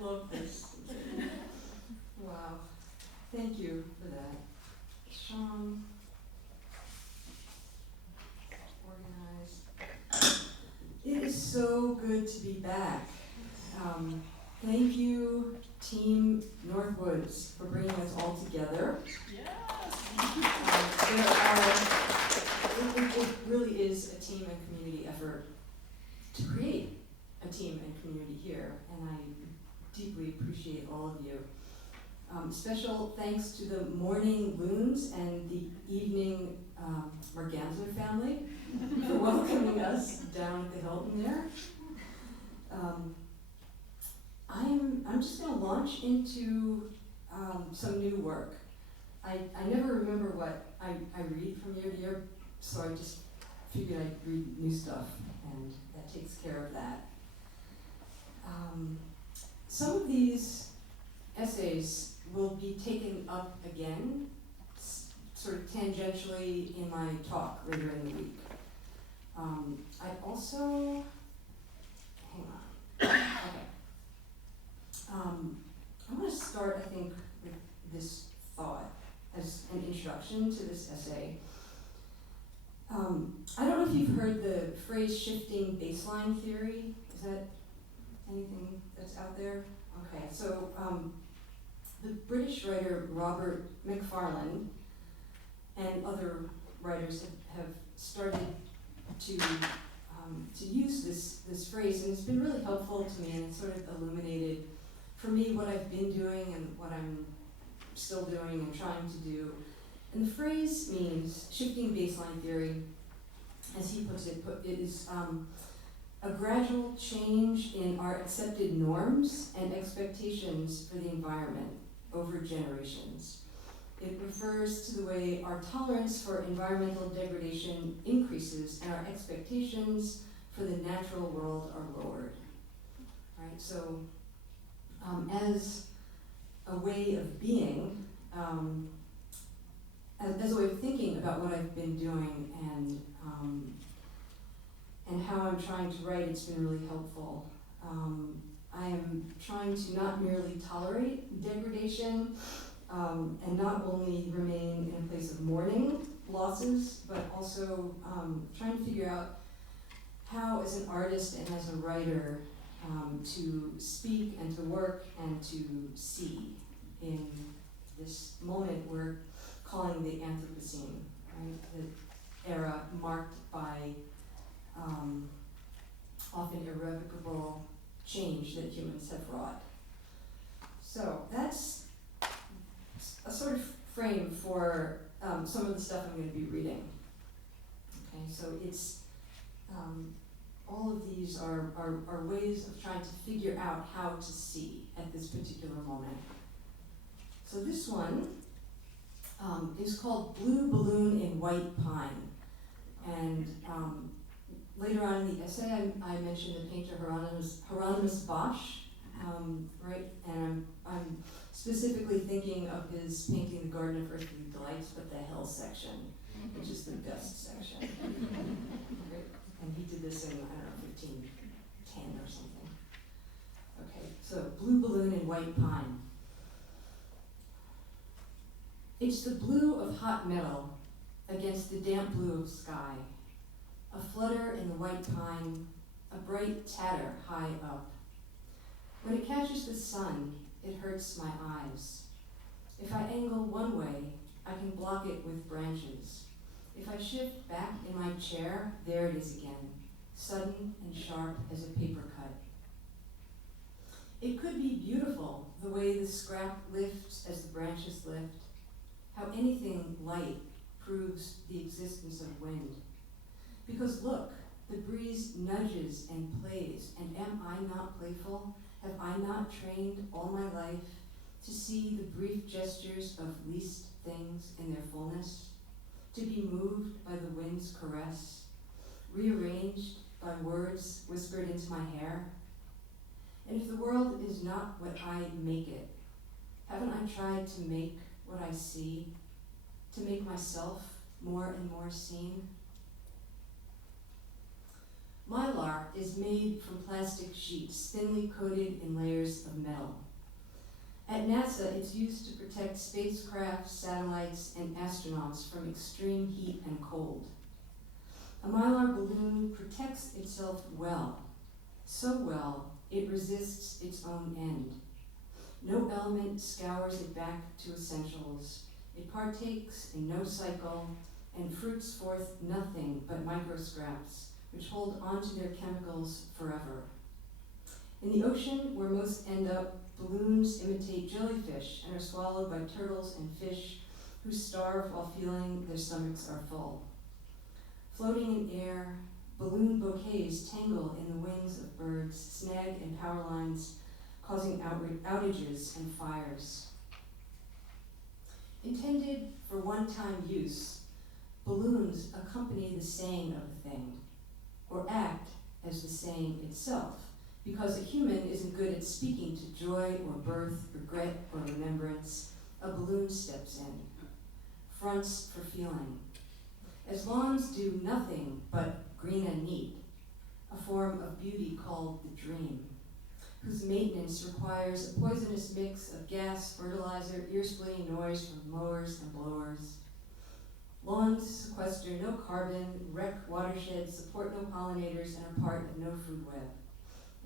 love this. Wow. Thank you for that. Sean, organized. It is so good to be back. Thank you, Team Northwoods, for bringing us all together. It really is a team and community effort to create a team and community here, and I deeply appreciate all of you. Special thanks to the morning loons and the evening Merganser family for welcoming us down at the Hilton there. I'm just going to launch into some new work. I never remember what I read from year to year, so I just figured I'd read new stuff, and that takes care of that. Some of these essays will be taken up again, sort of tangentially in my talk later in the week. I also, hang on, okay. I'm going to start, I think, with this thought as an introduction to this essay. I don't know if you've heard the phrase shifting baseline theory. Is that anything that's out there? Okay, so the British writer Robert Macfarlane and other writers have started to use this phrase, and it's been really helpful to me, and it's sort of illuminated for me what I've been doing and what I'm still doing and trying to do. And the phrase means, shifting baseline theory, as he puts it, is a gradual change in our accepted norms and expectations for the environment over generations. It refers to the way our tolerance for environmental degradation increases and our expectations for the natural world are lowered. Right? So, as a way of being, as a way of thinking about what I've been doing and how I'm trying to write, it's been really helpful. I am trying to not merely tolerate degradation and not only remain in a place of mourning losses, but also trying to figure out how, as an artist and as a writer, to speak and to work and to see in this moment we're calling the Anthropocene, right? The era marked by often irrevocable change that humans have wrought. So that's a sort of frame for some of the stuff I'm going to be reading. Okay, so it's all of these are ways of trying to figure out how to see at this particular moment. So this one is called Blue Balloon in White Pine. And later on in the essay, I mentioned the painter Hieronymus Bosch, right? And I'm specifically thinking of his painting The Garden of Earthly Delights, but the Hell section, which is the best section. Right? And he did this in, I don't know, 1510 or something. Okay, so Blue Balloon in White Pine. It's the blue of hot metal against the damp blue of sky. A flutter in the white pine, a bright tatter high up. When it catches the sun, it hurts my eyes. If I angle one way, I can block it with branches. If I shift back in my chair, there it is again, sudden and sharp as a paper cut. It could be beautiful, the way the scrap lifts as the branches lift, how anything light proves the existence of wind. Because look, the breeze nudges and plays, and am I not playful? Have I not trained all my life to see the brief gestures of least things in their fullness? To be moved by the wind's caress, rearranged by words whispered into my hair? And if the world is not what I make it, haven't I tried to make what I see, to make myself more and more seen? Mylar is made from plastic sheets thinly coated in layers of metal. At NASA, it's used to protect spacecraft, satellites, and astronauts from extreme heat and cold. A Mylar balloon protects itself well, so well it resists its own end. No element scours it back to essentials. It partakes in no cycle and fruits forth nothing but microscraps, which hold onto their chemicals forever. In the ocean, where most end up, balloons imitate jellyfish and are swallowed by turtles and fish who starve while feeling their stomachs are full. Floating in air, balloon bouquets tangle in the wings of birds, snag in power lines, causing outages and fires. Intended for one-time use, balloons accompany the saying of a thing, or act as the saying itself, because a human isn't good at speaking to joy or birth, regret or remembrance. A balloon steps in, fronts for feeling. As lawns do nothing but green and neat, a form of beauty called the dream, whose maintenance requires a poisonous mix of gas, fertilizer, ear-splitting noise from mowers and blowers. Lawns sequester no carbon, wreck watersheds, support no pollinators, and are part of no food web.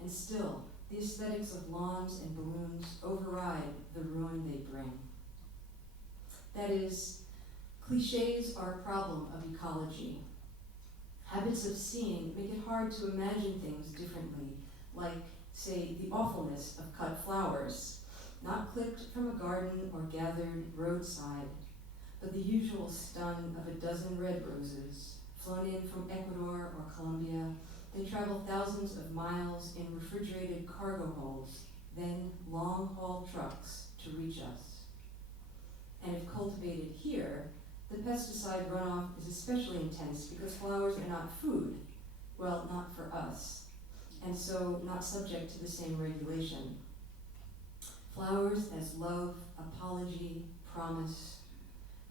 And still, the aesthetics of lawns and balloons override the ruin they bring. That is, cliches are a problem of ecology. Habits of seeing make it hard to imagine things differently, like, say, the awfulness of cut flowers, not clipped from a garden or gathered roadside, but the usual stun of a dozen red roses, flown in from Ecuador or Colombia. They travel thousands of miles in refrigerated cargo holds, then long-haul trucks to reach us. And if cultivated here, the pesticide runoff is especially intense because flowers are not food, well, not for us, and so not subject to the same regulation. Flowers as love, apology, promise,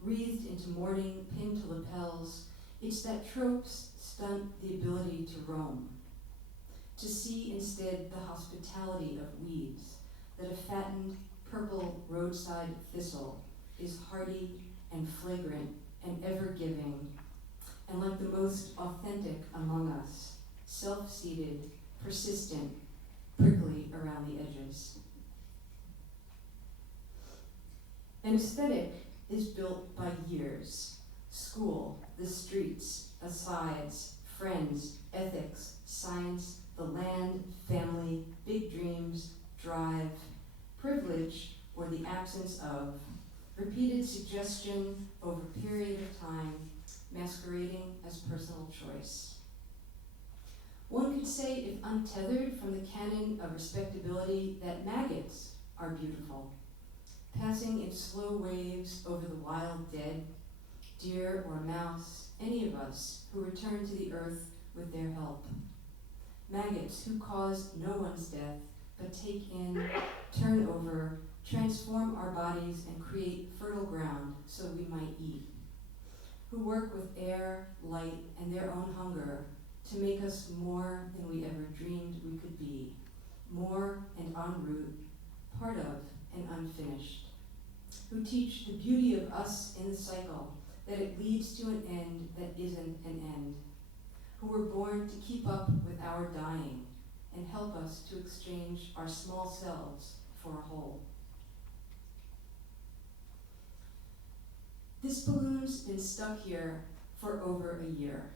wreathed into mourning, pinned to lapels, it's that tropes stunt the ability to roam, to see instead the hospitality of weeds, that a fattened purple roadside thistle is hardy and flagrant and ever-giving, and like the most authentic among us, self-seated, persistent, prickly around the edges. An aesthetic is built by years: school, the streets, asides, friends, ethics, science, the land, family, big dreams, drive, privilege, or the absence of, repeated suggestion over a period of time, masquerading as personal choice. One could say, if untethered from the canon of respectability, that maggots are beautiful, passing in slow waves over the wild dead, deer or mouse, any of us who return to the earth with their help. Maggots who cause no one's death, but take in, turn over, transform our bodies and create fertile ground so we might eat. Who work with air, light, and their own hunger to make us more than we ever dreamed we could be, more and en route, part of and unfinished. Who teach the beauty of us in the cycle, that it leads to an end that isn't an end. Who were born to keep up with our dying and help us to exchange our small selves for a whole. This balloon's been stuck here for over a year.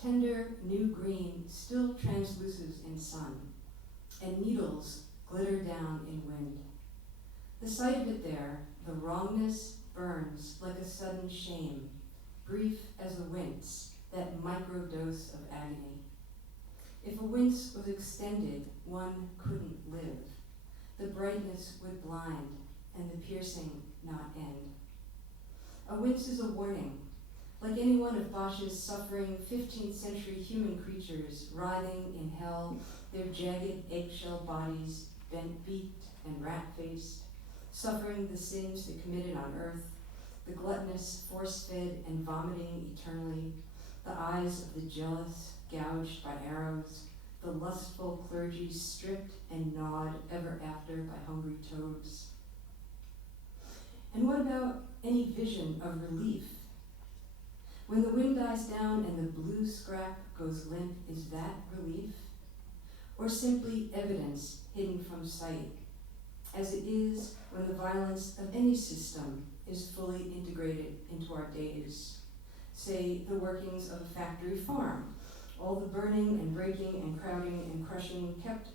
Tender, new green still transluces in sun, and needles glitter down in wind. The sight of it there, the wrongness, burns like a sudden shame, brief as a wince, that microdose of agony. If a wince was extended, one couldn't live. The brightness would blind, and the piercing not end. A wince is a warning, like any one of Bosch's suffering 15th century human creatures writhing in hell, their jagged eggshell bodies bent-beaked and rat-faced, suffering the sins they committed on earth, the gluttonous, force-fed and vomiting eternally, the eyes of the jealous, gouged by arrows, the lustful clergy stripped and gnawed ever after by hungry toads? And what about any vision of relief? When the wind dies down and the blue scrap goes limp, is that relief? Or simply evidence hidden from sight, as it is when the violence of any system is fully integrated into our days? Say, the workings of a factory farm, all the burning and breaking and crowding and crushing kept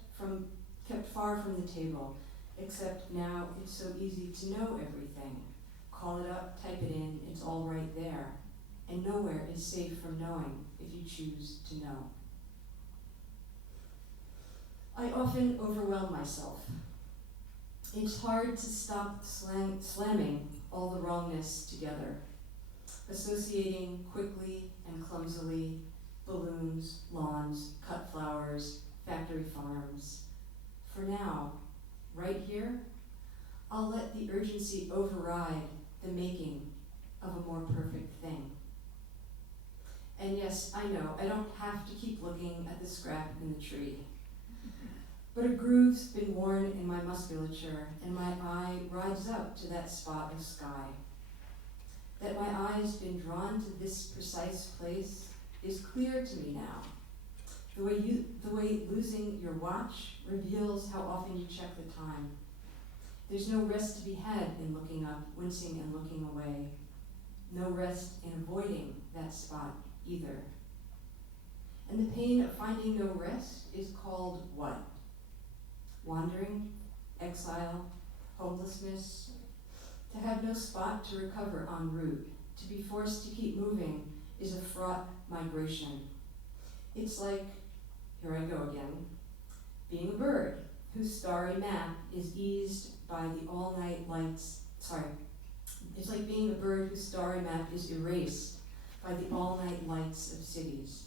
far from the table, except now it's so easy to know everything. Call it up, type it in, it's all right there. And nowhere is safe from knowing if you choose to know. I often overwhelm myself. It's hard to stop slamming all the wrongness together, associating quickly and clumsily balloons, lawns, cut flowers, factory farms. For now, right here, I'll let the urgency override the making of a more perfect thing. And yes, I know, I don't have to keep looking at the scrap in the tree. But a groove's been worn in my musculature, and my eye rides up to that spot of sky. That my eye's been drawn to this precise place is clear to me now. The way losing your watch reveals how often you check the time. There's no rest to be had in looking up, wincing and looking away. No rest in avoiding that spot either. And the pain of finding no rest is called what? Wandering, exile, hopelessness. To have no spot to recover en route, to be forced to keep moving, is a fraught migration. It's like, here I go again, being a bird whose starry map is eased by the all-night lights, it's like being a bird whose starry map is erased by the all-night lights of cities.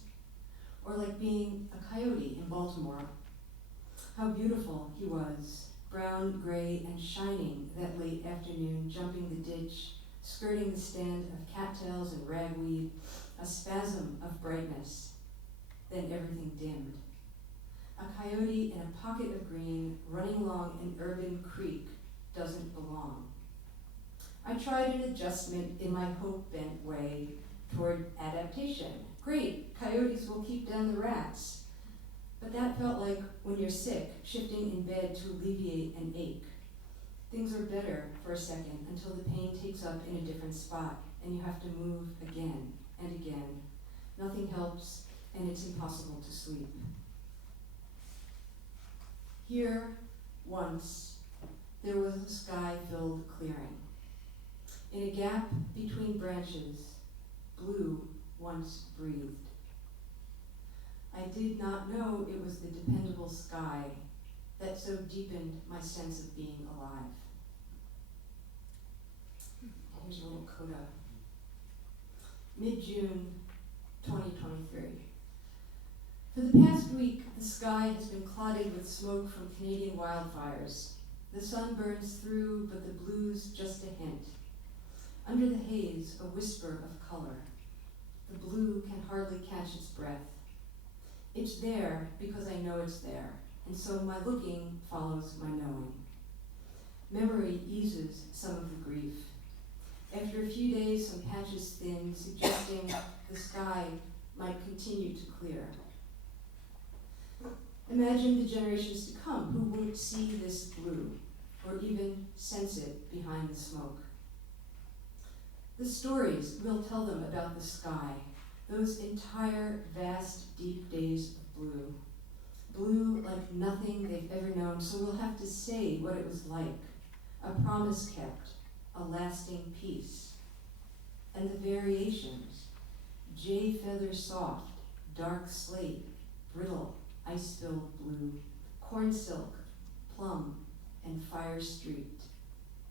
Or like being a coyote in Baltimore. How beautiful he was, brown, gray, and shining that late afternoon, jumping the ditch, skirting the stand of cattails and ragweed, a spasm of brightness. Then everything dimmed. A coyote in a pocket of green running along an urban creek doesn't belong. I tried an adjustment in my hope-bent way toward adaptation. Great, coyotes will keep down the rats. But that felt like when you're sick, shifting in bed to alleviate an ache. Things are better for a second until the pain takes up in a different spot and you have to move again and again. Nothing helps and it's impossible to sleep. Here, once, there was a sky-filled clearing. In a gap between branches, blue once breathed. I did not know it was the dependable sky that so deepened my sense of being alive. Here's a little coda. Mid-June 2023. For the past week, the sky has been clouded with smoke from Canadian wildfires. The sun burns through, but the blue's just a hint. Under the haze, a whisper of color. The blue can hardly catch its breath. It's there because I know it's there, and so my looking follows my knowing. Memory eases some of the grief. After a few days, some patches thin, suggesting the sky might continue to clear. Imagine the generations to come who won't see this blue, or even sense it behind the smoke. The stories we'll tell them about the sky, those entire, vast, deep days of blue. Blue like nothing they've ever known, so we'll have to say what it was like. A promise kept, a lasting peace. And the variations, jay feather soft, dark slate, brittle, ice-filled blue, corn silk, plum, and fire streaked,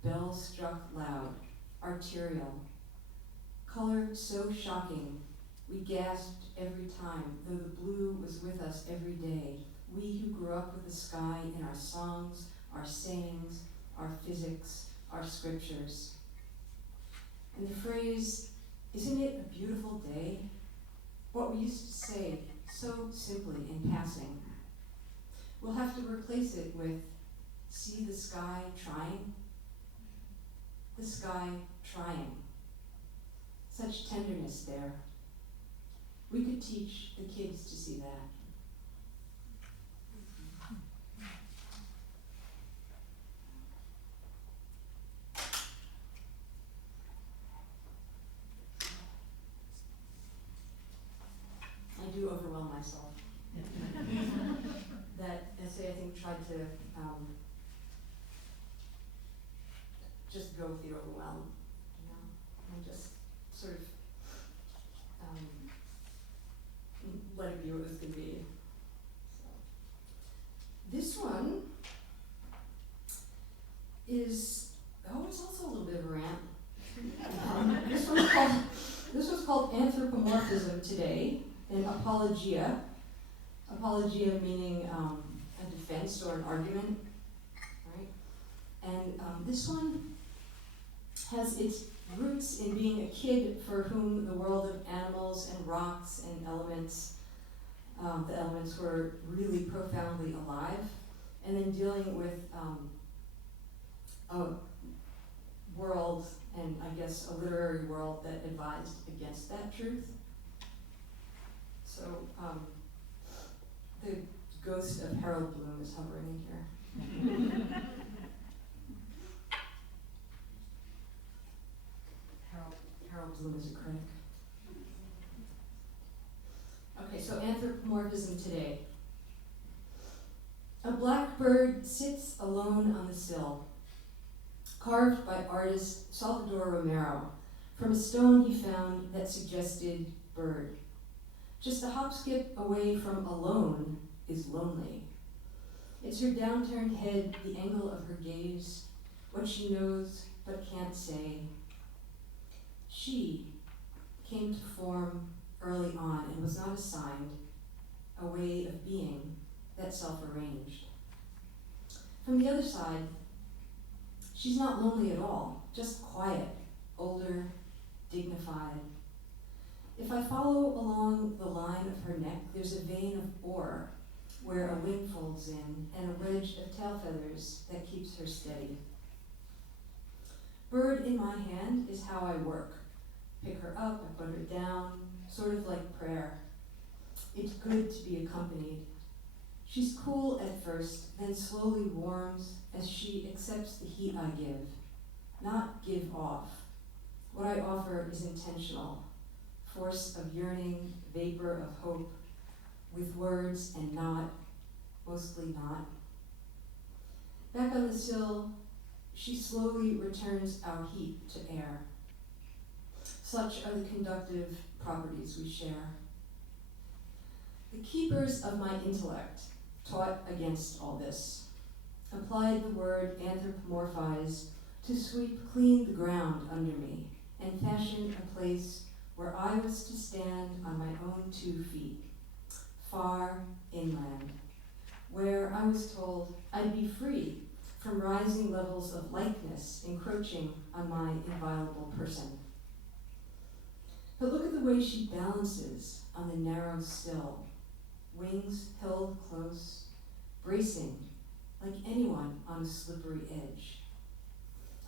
bell struck loud, arterial. Color so shocking, we gasped every time, though the blue was with us every day. We who grew up with the sky in our songs, our sayings, our physics, our scriptures. And the phrase, "Isn't it a beautiful day?" What we used to say so simply in passing. We'll have to replace it with, see the sky trying? The sky trying. Such tenderness there. We could teach the kids to see that. I do overwhelm myself. That essay, I think, tried to just go with the overwhelm, and just sort of let it be what it was going to be. So. This one is, it's also a little bit of a rant. This one's called Anthropomorphism Today, an apologia. Apologia meaning a defense or an argument, right? And this one has its roots in being a kid for whom the world of animals and rocks and elements, the elements were really profoundly alive, and then dealing with a world, and I guess a literary world that advised against that truth. So the ghost of Harold Bloom is hovering in here. Harold Bloom is a critic. Okay, so Anthropomorphism Today. A blackbird sits alone on the sill, carved by artist Salvador Romero from a stone he found that suggested bird. Just a hop skip away from alone is lonely. It's her downturned head, the angle of her gaze, what she knows but can't say. She came to form early on and was not assigned a way of being that self-arranged. From the other side, she's not lonely at all, just quiet, older, dignified. If I follow along the line of her neck, there's a vein of ore where a wing folds in and a wedge of tail feathers that keeps her steady. Bird in my hand is how I work. Pick her up, I put her down, sort of like prayer. It's good to be accompanied. She's cool at first, then slowly warms as she accepts the heat I give, not give off. What I offer is intentional, force of yearning, vapor of hope, with words and not, mostly not. Back on the sill, she slowly returns our heat to air. Such are the conductive properties we share. The keepers of my intellect taught against all this, applied the word anthropomorphize to sweep clean the ground under me and fashion a place where I was to stand on my own 2 feet, far inland, where I was told I'd be free from rising levels of likeness encroaching on my inviolable person. But look at the way she balances on the narrow sill, wings held close, bracing like anyone on a slippery edge.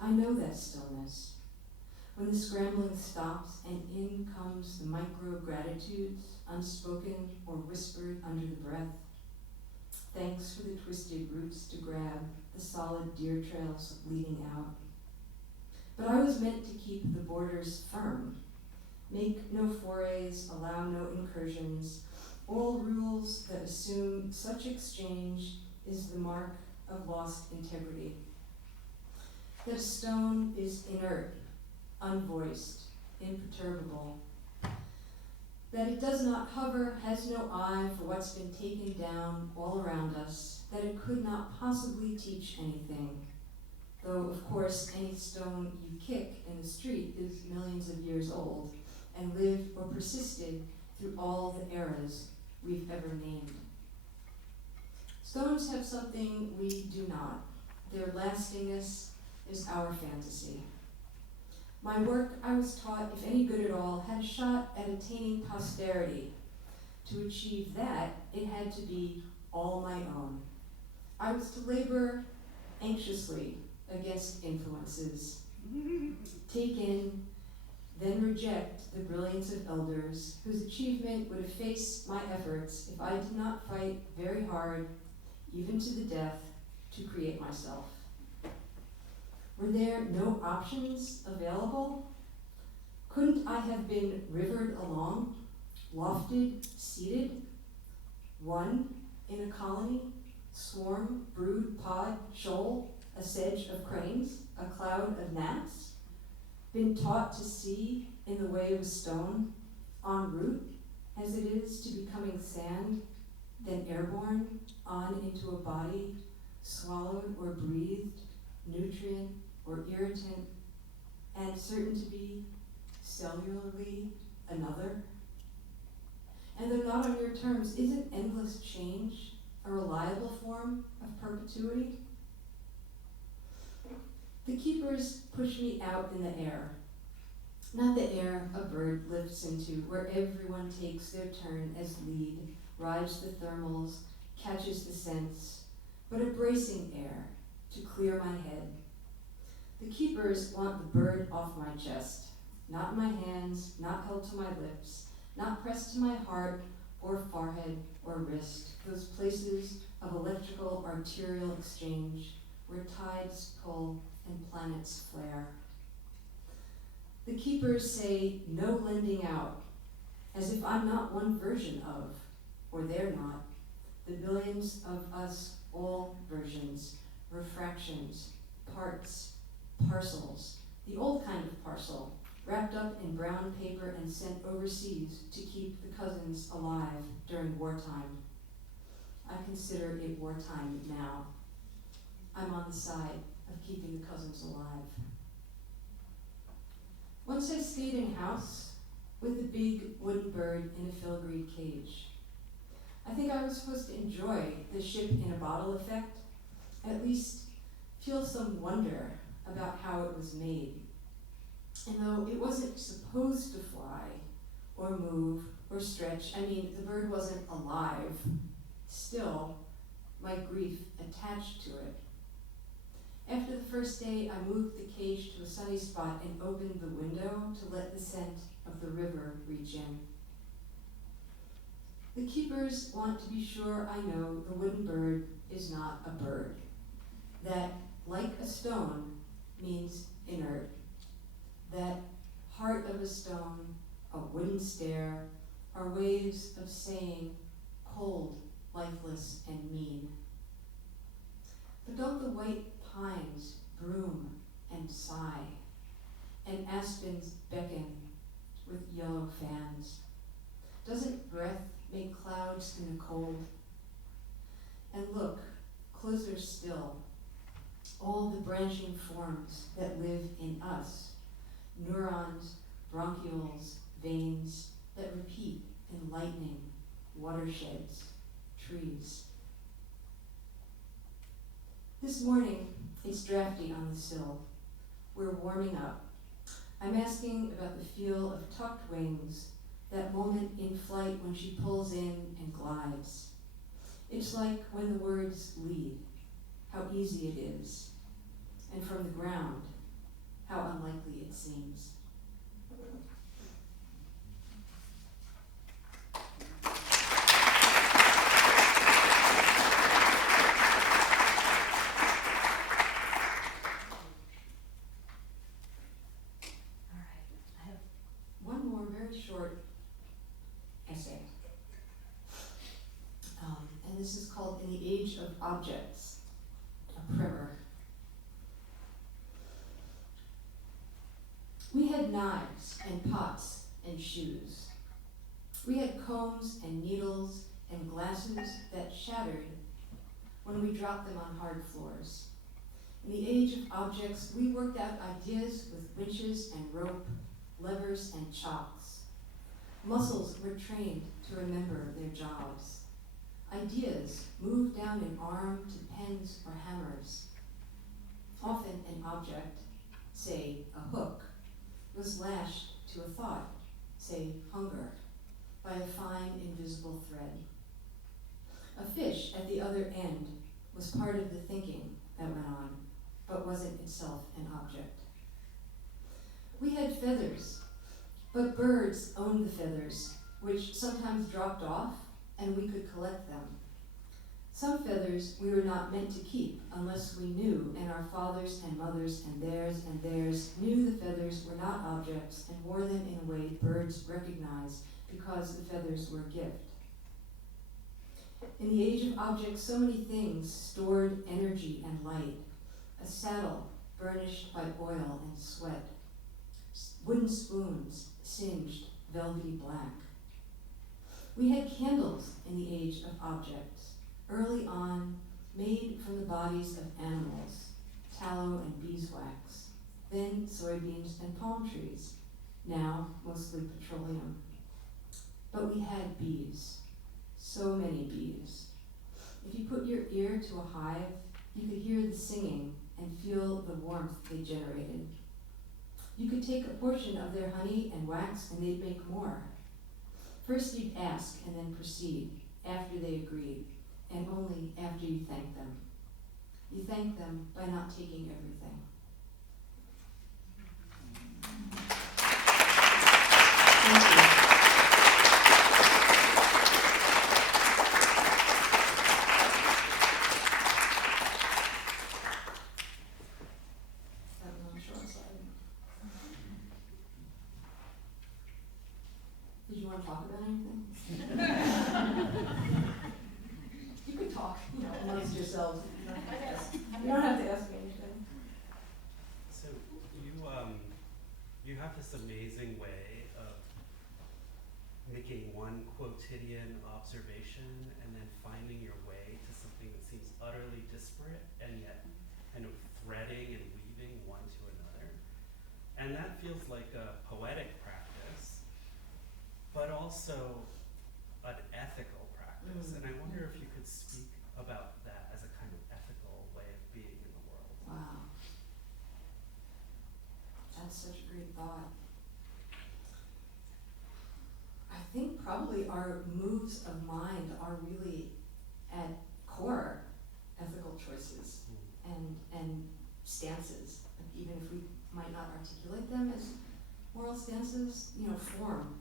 I know that stillness. When the scrambling stops and in comes the micro-gratitudes, unspoken or whispered under the breath. Thanks for the twisted roots to grab, the solid deer trails leading out. But I was meant to keep the borders firm, make no forays, allow no incursions, all rules that assume such exchange is the mark of lost integrity. That a stone is inert, unvoiced, imperturbable. That it does not hover, has no eye for what's been taken down all around us, that it could not possibly teach anything. Though, of course, any stone you kick in the street is millions of years old and lived or persisted through all the eras we've ever named. Stones have something we do not. Their lastingness is our fantasy. My work, I was taught, if any good at all, had a shot at attaining posterity, To achieve that, it had to be all my own. I was to labor anxiously against influences, take in, then reject the brilliance of elders whose achievement would efface my efforts if I did not fight very hard, even to the death, to create myself. Were there no options available? Couldn't I have been rivered along, lofted, seated, one in a colony, swarm, brood, pod, shoal, a sedge of cranes, a cloud of gnats? Been taught to see in the way of a stone, en route, as it is to becoming sand, then airborne, on into a body, swallowed or breathed, nutrient or irritant, and certain to be cellularly another? And though not on your terms, isn't endless change a reliable form of perpetuity? The keepers push me out in the air. Not the air a bird lifts into, where everyone takes their turn as lead, rides the thermals, catches the scents, but a bracing air to clear my head. The keepers want the bird off my chest, not my hands, not held to my lips, not pressed to my heart or forehead or wrist, those places of electrical arterial exchange where tides pull and planets flare. The keepers say no lending out, as if I'm not one version of, or they're not, the billions of us all versions, refractions, parts, parcels, the old kind of parcel, wrapped up in brown paper and sent overseas to keep the cousins alive during wartime. I consider it wartime now. I'm on the side of keeping the cousins alive. Once I stayed in a house with a big wooden bird in a filigreed cage. I think I was supposed to enjoy the ship in a bottle effect, at least feel some wonder about how it was made. And though it wasn't supposed to fly or move or stretch, I mean, the bird wasn't alive, still, my grief attached to it. After the first day, I moved the cage to a sunny spot and opened the window to let the scent of the river reach in. The keepers want to be sure I know the wooden bird is not a bird, that, like a stone, means inert, that heart of a stone, a wooden stare, are waves of saying cold, lifeless, and mean. But don't the white pines broom and sigh, and aspens beckon with yellow fans? Doesn't breath make clouds in the cold? And look, closer still, all the branching forms that live in us, neurons, bronchioles, veins that repeat in lightning, watersheds, trees. This morning, it's drafty on the sill. We're warming up. I'm asking about the feel of tucked wings, that moment in flight when she pulls in and glides. It's like when the words lead, how easy it is, and from the ground, how unlikely it seems. Short essay. And this is called In the Age of Objects, a primer. We had knives and pots and shoes. We had combs and needles and glasses that shattered when we dropped them on hard floors. In the age of objects, we worked out ideas with winches and rope, levers and chocks. Muscles were trained to remember their jobs. Ideas moved down an arm to pens or hammers. Often an object, say a hook, was lashed to a thought, say hunger, by a fine, invisible thread. A fish at the other end was part of the thinking that went on, but wasn't itself an object. We had feathers, but birds owned the feathers, which sometimes dropped off, and we could collect them. Some feathers we were not meant to keep unless we knew, and our fathers and mothers and theirs knew the feathers were not objects and wore them in a way birds recognize because the feathers were a gift. In the age of objects, so many things stored energy and light. A saddle burnished by oil and sweat. Wooden spoons singed velvety black. We had candles in the age of objects, early on made from the bodies of animals, tallow and beeswax, then soybeans and palm trees, now mostly petroleum. But we had bees, so many bees. If you put your ear to a hive, you could hear the singing and feel the warmth they generated. You could take a portion of their honey and wax and they'd make more. First you'd ask and then proceed, after they agreed, and only after you thank them. You thank them by not taking everything. Thank you. That was on the short side. Did you want to talk about anything? You could talk, amongst yourselves. You don't have to ask me anything. So you have this amazing way of making one quotidian observation and then finding your way to something that seems utterly disparate and yet kind of threading and weaving one to another. And that feels like a poetic practice, but also an ethical practice. And I wonder if you could speak about that as a kind of ethical way of being in the world. Wow. That's such a great thought. I think probably our moves of mind are really at core ethical choices and stances. Even if we might not articulate them as moral stances, form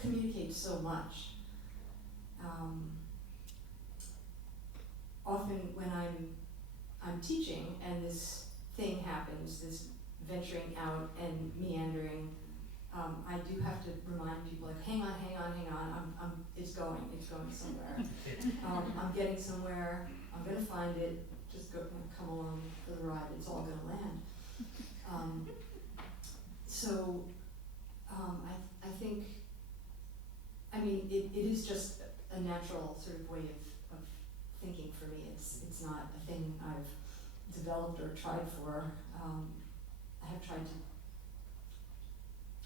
communicates so much. Often when I'm teaching and this thing happens, this venturing out and meandering, I do have to remind people, like, hang on, it's going somewhere. I'm getting somewhere, I'm gonna find it, just come along for the ride, it's all gonna land. I think, it is just a natural sort of way of thinking for me. It's not a thing I've developed or tried for. I have tried to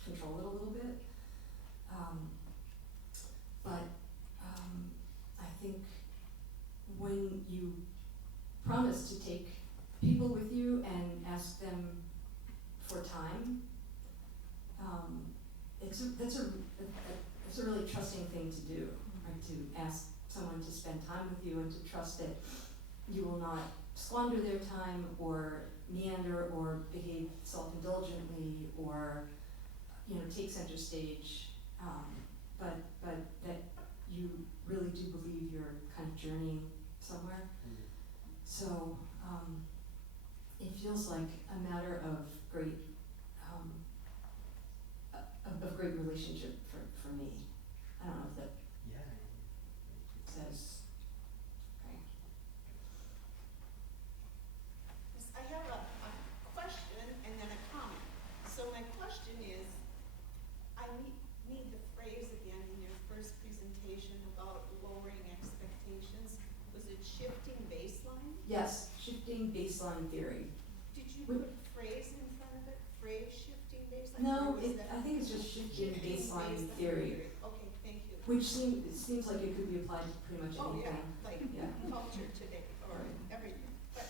control it a little bit. I think when you promise to take people with you and ask them for time, it's a really trusting thing to do, right? To ask someone to spend time with you and to trust that you will not squander their time or meander or behave self-indulgently or take center stage, but that you really do believe you're kind of journeying somewhere. So it feels like a matter of great relationship for me. I don't know if that says. Okay. Yes, I have a question and then a comment. So my question is, I need the phrase again in your first presentation about lowering expectations. Was it shifting baseline? Yes, shifting baseline theory. Did you put phrase in front of it? Phrase shifting baseline? No, I think it's just shifting baseline theory. Okay, thank you. Which seems like it could be applied to pretty much anything. Like culture today or everything. But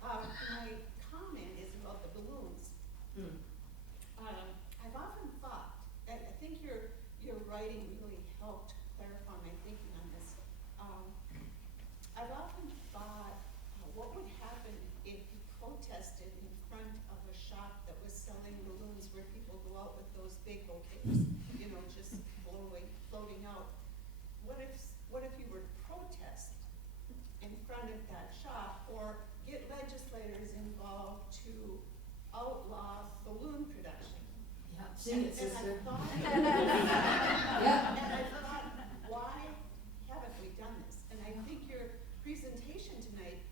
my comment is about the balloons. I've often thought, and I think you're big bouquets, just floating out. What if you were to protest in front of that shop, or get legislators involved to outlaw balloon production? Yeah, sing it, sister. And Yeah. I thought, why haven't we done this? And I think your presentation tonight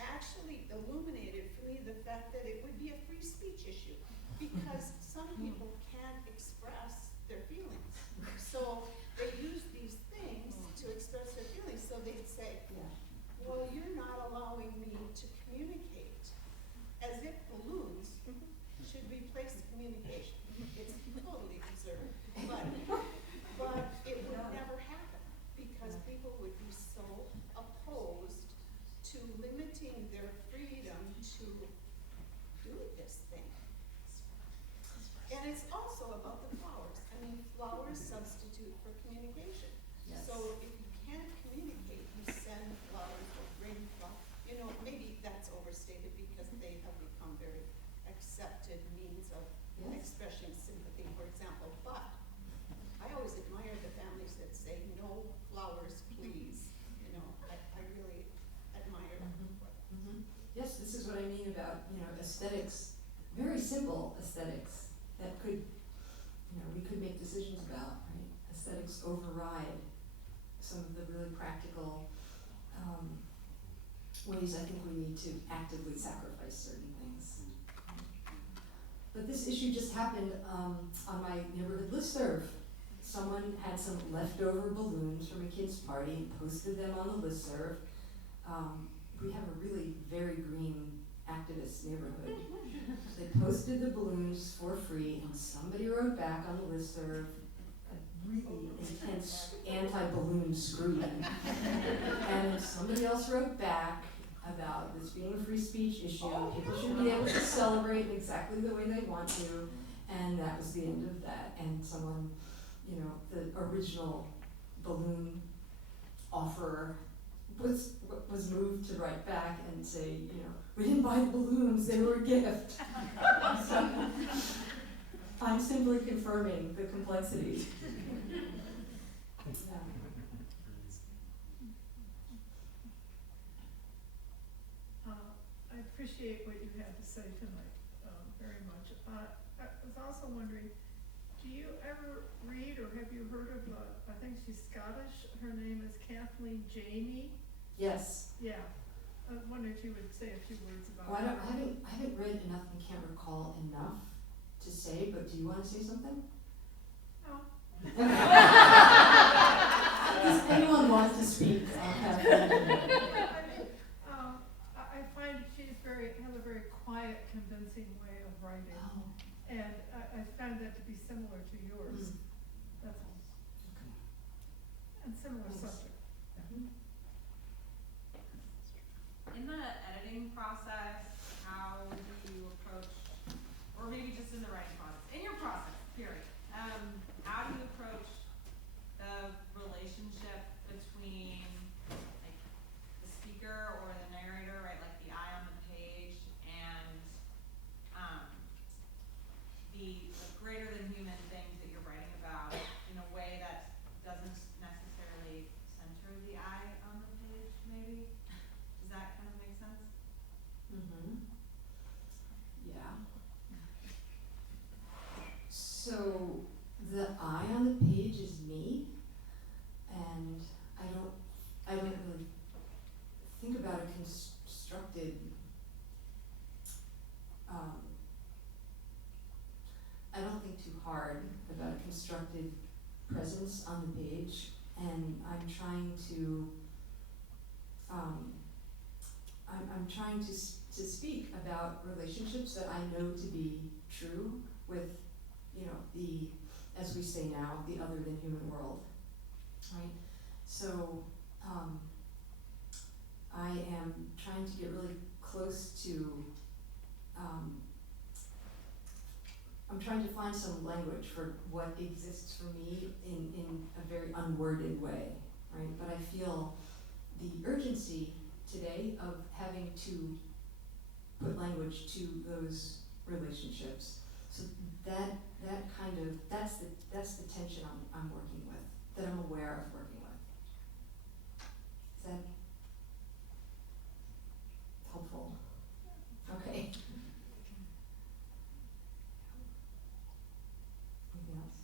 actually illuminated for me the fact that it would be a free speech issue, because some people can't express their feelings. So they use these things to express their feelings, so they'd say, Yeah. well, you're not allowing me to communicate, as if balloons should replace communication. It's totally absurd, but it would never happen, because people would be so opposed to limiting their freedom to do this thing. And it's also about the flowers. I mean, flowers substitute for communication. Yes. So if you can't communicate, you send flowers or bring flowers. Maybe that's overstated, because they have become very accepted means of Yes. expressing sympathy, for example. But I always admire the families that say, no flowers, please. I really admire what. Mhm. Yes, this is what I mean about, aesthetics, very simple aesthetics that could, we could make decisions about, right? Aesthetics override some of the really practical ways I think we need to actively sacrifice certain things. But this issue just happened on my neighborhood listserv. Someone had some leftover balloons from a kid's party and posted them on the listserv. We have a really very green activist neighborhood. They posted the balloons for free, and somebody wrote back on the listserv a really intense anti-balloon screed. And somebody else wrote back about this being a free speech issue. People should be able to celebrate in exactly the way they want to, and that was the end of that. And someone, the original balloon offerer was moved to write back and say, we didn't buy the balloons, they were a gift. So, I'm simply confirming the complexity. Yeah. I appreciate what you had to say tonight, very much. I was also wondering, do you ever read or have you heard of, I think she's Scottish, her name is Kathleen Jamie? Yes. Yeah, I wondered if you would say a few words about Well, that. I haven't read enough and can't recall enough to say, but do you want to say something? No. Does anyone want to speak on Kathleen? I find she's has a very quiet, convincing way of writing, Oh, and I found that to be similar to yours. Mm. That's all. okay. And similar Thanks. subject. Mhm. In the editing process, how do you approach, or maybe just in the writing process, in your process, period, how do you approach the relationship between, like, the speaker or the narrator, right, like the eye on the page, and, the greater than human things that you're writing about in a way that doesn't necessarily center the eye on the page, maybe? Does that kind of make sense? Mm-hmm. Yeah. So the eye on the page is me, and I don't really think about a constructed. I don't think too hard about a constructed presence on the page, and I'm trying to. I'm trying to speak about relationships that I know to be true with, the, as we say now, the other than human world, right? So, I am trying to get really close to, I'm trying to find some language for what exists for me in a very unworded way, right? But I feel the urgency today of having to put language to those relationships. So that kind of, that's the tension I'm working with, that I'm aware of working with. Is that helpful? Okay. Anything else?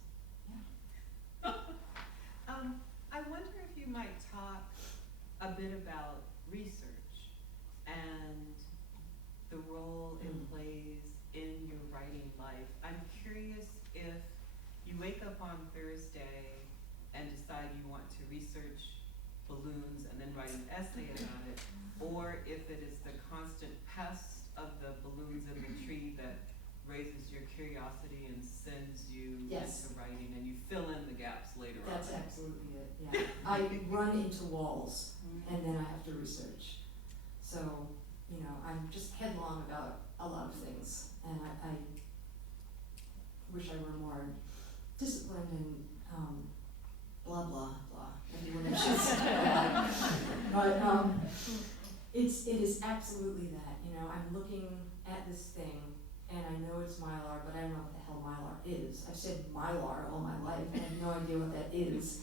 I wonder if you might talk a bit about research and the role it plays in your writing life. I'm curious if you wake up on Thursday and decide you want to research balloons and then write an essay about it, or if it is the constant pest of the balloons in the tree that raises your curiosity and sends you Yes. into writing, and you fill in the gaps later on. That's absolutely it, yeah. I run into walls and then I have to research. So, you know, I'm just headlong about a lot of things, and I wish I were more disciplined and blah, blah, blah. Everyone should say that. But it is absolutely that, you know, I'm looking at this thing and I know it's Mylar, but I don't know what the hell Mylar is. I've said Mylar all my life, and I have no idea what that is.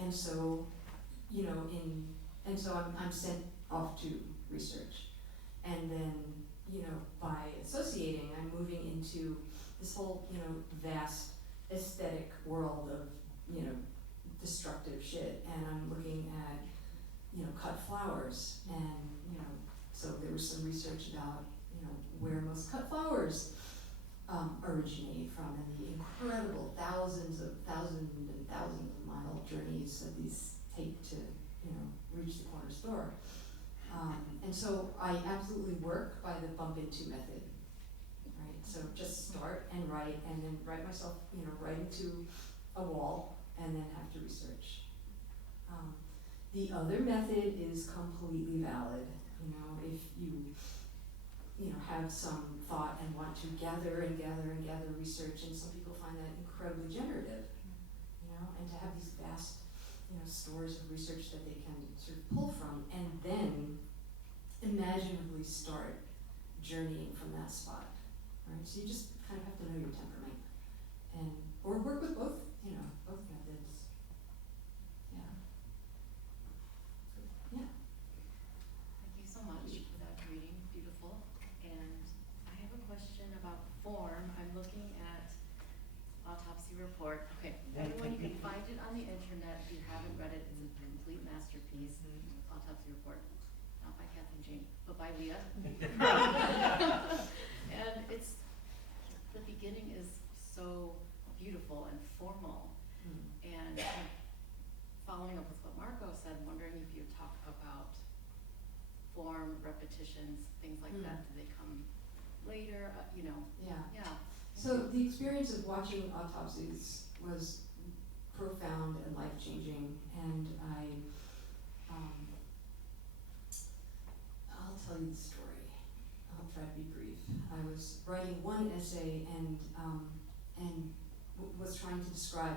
And so, you know, I'm sent off to research. And then, you know, by associating, I'm moving into this whole, you know, vast aesthetic world of, you know, destructive shit. And I'm looking at, you know, cut flowers. And, you know, so there was some research about, you know, where most cut flowers originate from, and the incredible thousands and thousands of mile journeys that these take to, you know, reach the corner store. And so I absolutely work by the bump into method, right? So just start and then write myself, you know, right into a wall, and then have to research. The other method is completely valid. You know, if you know, have some thought and want to gather research, and some people find that incredibly generative, you know, and to have these vast, you know, stores of research that they can sort of pull from, and then imaginatively start journeying from that spot, right? So you just kind of have to know your temperament, or work with both, you know, both methods. Yeah. Yeah. Thank you so much for that reading, beautiful. And I have a question about form. I'm looking at autopsy report. Okay, everyone, you can find it on the internet. If you haven't read it, it's a complete masterpiece. Autopsy report, not by Kathleen Jane, but by Leah. And the beginning is so beautiful and formal. And following up with what Marco said, wondering if you talk about form, repetitions, things like that. Do they come later? You know? Yeah. Yeah. So the experience of watching autopsies was profound and life-changing, and I'll tell you the story. I'll try to be brief. I was writing one essay and was trying to describe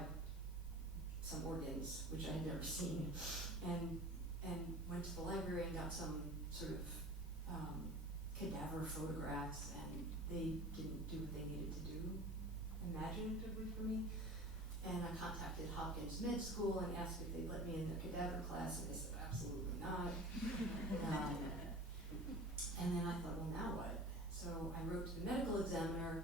some organs which I had never seen, and went to the library and got some sort of cadaver photographs, and they didn't do what they needed to do imaginatively for me. And I contacted Hopkins Med School and asked if they'd let me in their cadaver class, and they said absolutely not. And then I thought, well, now what? So I wrote to the medical examiner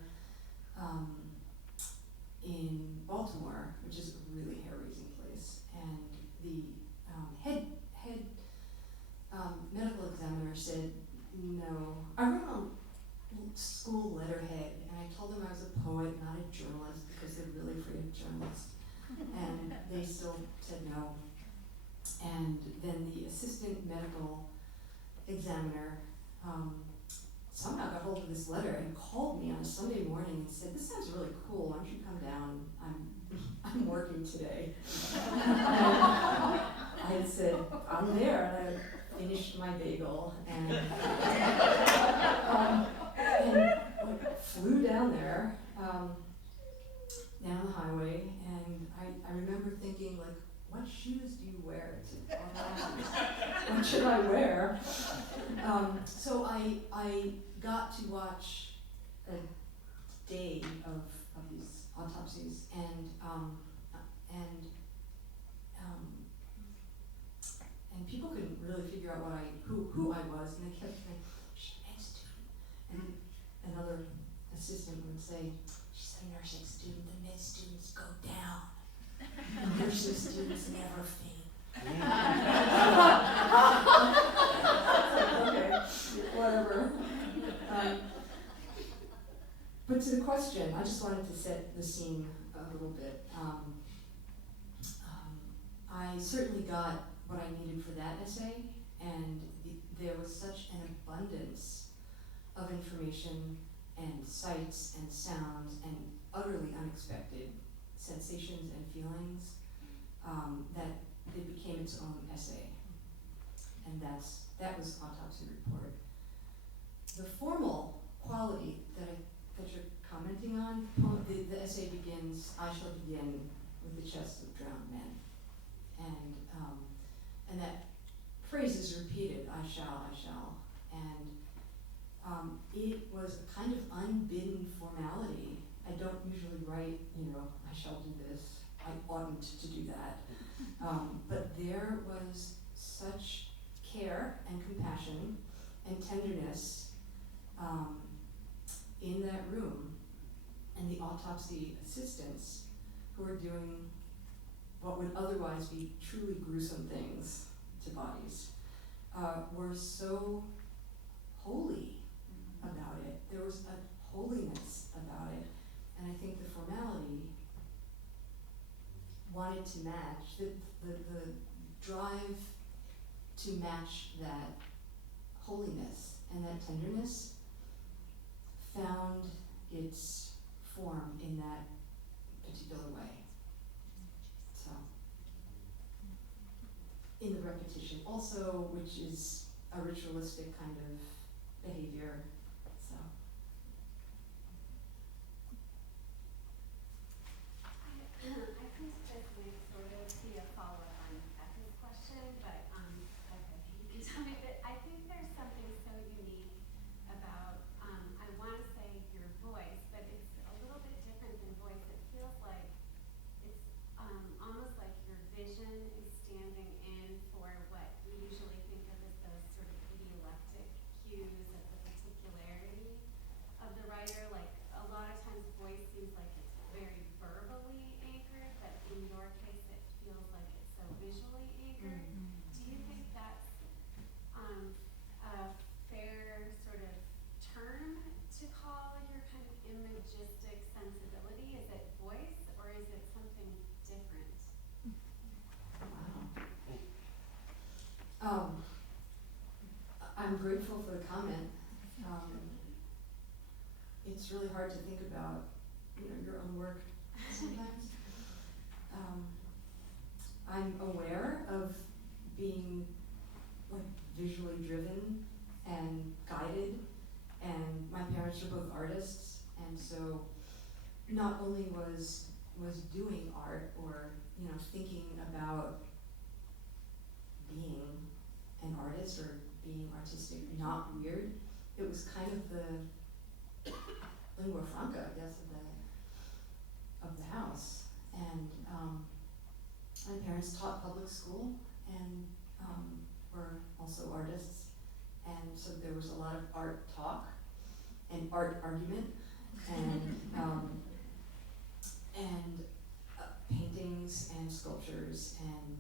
in Baltimore, which is a really hair-raising place, and the head medical examiner said no. I wrote on school letterhead, and I told them I was a poet, not a journalist, because they're really afraid of journalists, and they still said no. And then the assistant medical examiner somehow got hold of this letter and called me on a Sunday morning and said, "This sounds really cool. Why don't you come down? I'm working today." And I said, "I'm there," and I finished my bagel and flew down there, down the highway, and I remember thinking, like, what shoes do you wear to autopsies? What should I wear? So I got to watch a day of these autopsies, and people couldn't really figure out who I was, and they kept saying, "She's a med student," and another assistant would say, "She's a nursing student. The med students go down. The nursing students never faint." Okay, whatever. But to the question, I just wanted to set the scene a little bit. I certainly got what I needed for that essay, and there was such an abundance of information and sights and sounds and utterly unexpected sensations and feelings that it became its own essay. And that was Autopsy Report. The formal quality that you're commenting on, the essay begins, "I shall begin with the chests of drowned men." And that phrase is repeated, "I shall, I shall." And it was a kind of unbidden formality. I don't usually write, "I shall do this." I oughtn't to do that. But there was such care and compassion and tenderness in that room, and the autopsy assistants who were doing what would otherwise be truly gruesome things to bodies were so holy about it. There was a holiness about it, and I think the formality wanted to match the drive to match that holiness and that tenderness found its form in that particular way. So, in the repetition also, which is a ritualistic kind of behavior. So. I think this may sort of be a follow-up on Becca's question, but Becca, you can tell me. But I think there's something so unique about, I want to say your voice, but it's a little bit different than voice. It feels like it's almost like your vision is standing in for what we usually think of as those sort of idiolectic cues of the particularity of the writer. Like a lot of times voice seems like it's very verbally anchored, but in your case it feels like it's so visually anchored. Do you think that's a fair sort of term to call your kind of imagistic sensibility? Is it voice or is it something different? Wow. I'm grateful for the comment. It's really hard to think about, your own work sometimes. I'm aware of being visually driven and guided, and my parents are both artists, and so not only was doing art or thinking about being an artist or being artistic not weird. It was kind of the lingua franca, I guess, of the house. And my parents taught public school and were also artists, and so there was a lot of art talk and art argument and paintings and sculptures and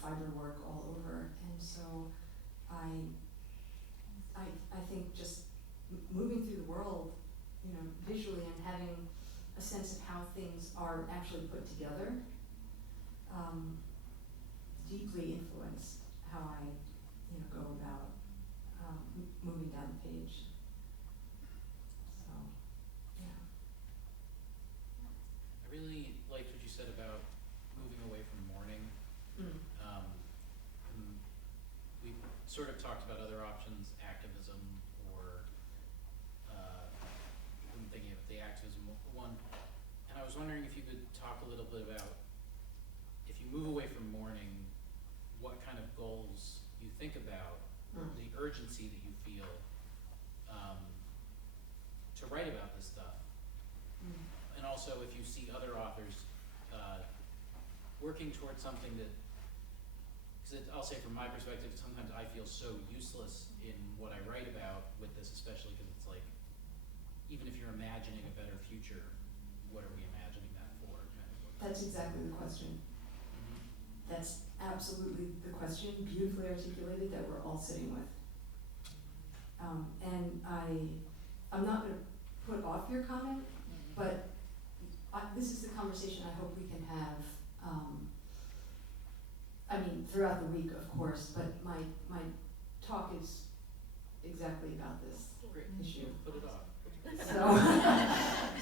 fiber work all over. And so I think just moving through the world, visually and having a sense of how things are actually put together, deeply influenced how I, go about moving down the page. So, yeah. I really liked what you said about moving away from mourning. And we sort of talked about other options, activism, or I'm thinking of the activism one. And I was wondering if you could talk a little bit about, if you move away from mourning, what kind of goals you think about, the urgency that you feel to write about this stuff, And also if you see other authors, working towards something that, because I'll say from my perspective, sometimes I feel so useless in what I write about with this, especially because it's like, even if you're imagining a better future, what are we imagining that for? Kind of. That's exactly the question. That's absolutely the question, beautifully articulated, that we're all sitting with. And I'm not gonna put off your comment, but this is the conversation I hope we can have, I mean, throughout the week, of course, but my talk is exactly about this Great. issue. Put it off.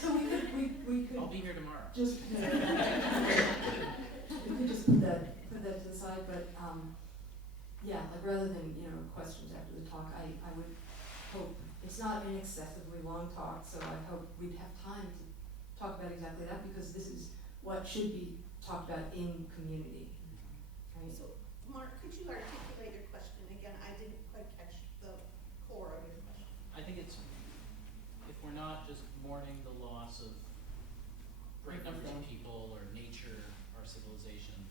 So we could I'll be here tomorrow. just, we could just put that to the side, but, yeah, like rather than, questions after the talk, I would hope, it's not an excessively long talk, so I hope we'd have time to talk about exactly that, because this is what should be talked about in community, right? So, Mark, could you articulate your question again? I didn't quite catch the core of your question. I think it's, if we're not just mourning the loss of great numbers of people or nature, our civilization,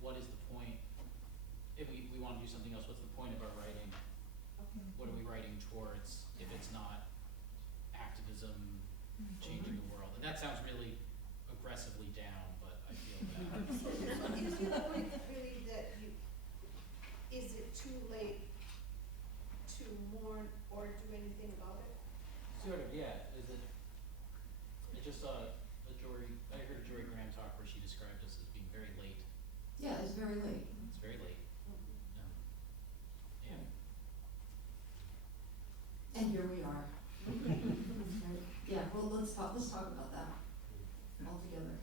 what is the point? If we want to do something else, what's the point of our writing? What are we writing towards if it's not activism, changing the world? And that sounds really aggressively down, but I feel that. So is your point really that is it too late to mourn or do anything about it? Sort of, yeah. Is it? I just saw I heard a Jory Graham talk where she described us as being very late. Yeah, it's very late. It's very late. Yeah. And here we are. Right? Yeah, well, let's talk about that all together.